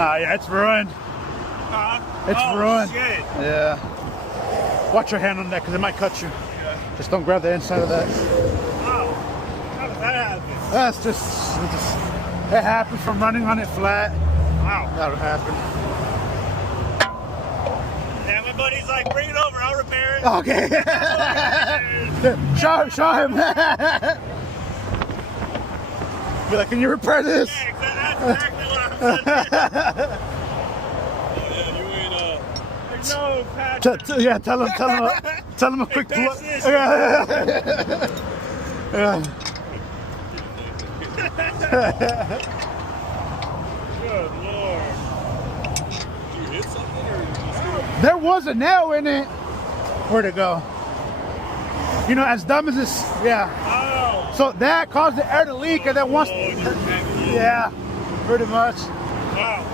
Yeah, it's ruined. It's ruined. Shit. Yeah. Watch your hand on that because it might cut you. Yeah. Just don't grab the inside of that. Wow. How did that happen? That's just it happened from running on it flat. Wow. That'll happen. Yeah, my buddy's like, bring it over, I'll repair it. Okay. show him. Be like, can you repair this? Yeah, that's exactly what I'm saying. No, Patrick. Yeah, tell him a quick plug. Yeah. Good Lord. Did you hit something or just... There was a nail in it. Where'd it go? You know, as dumb as this, yeah. Oh. So that caused the air to leak, and then once, yeah, pretty much. Wow.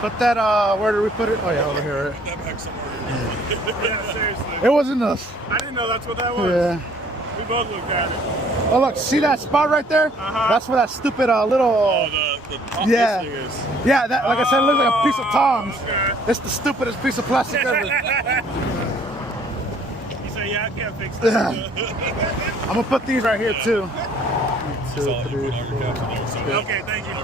Put that, where did we put it? Oh yeah, over here. Put that back somewhere. Yeah, seriously. It wasn't us. I didn't know that's what that was. Yeah. We both looked at it. Oh look, see that spot right there? That's where that stupid little. Oh, the yeah. thing is. Yeah, that, like I said, it looks like a piece of Tom's. Okay. It's the stupidest piece of plastic ever. You say, yeah, I can't fix that. I'm gonna put these right here too. That's all you put all your caps in there. So, okay, thank you.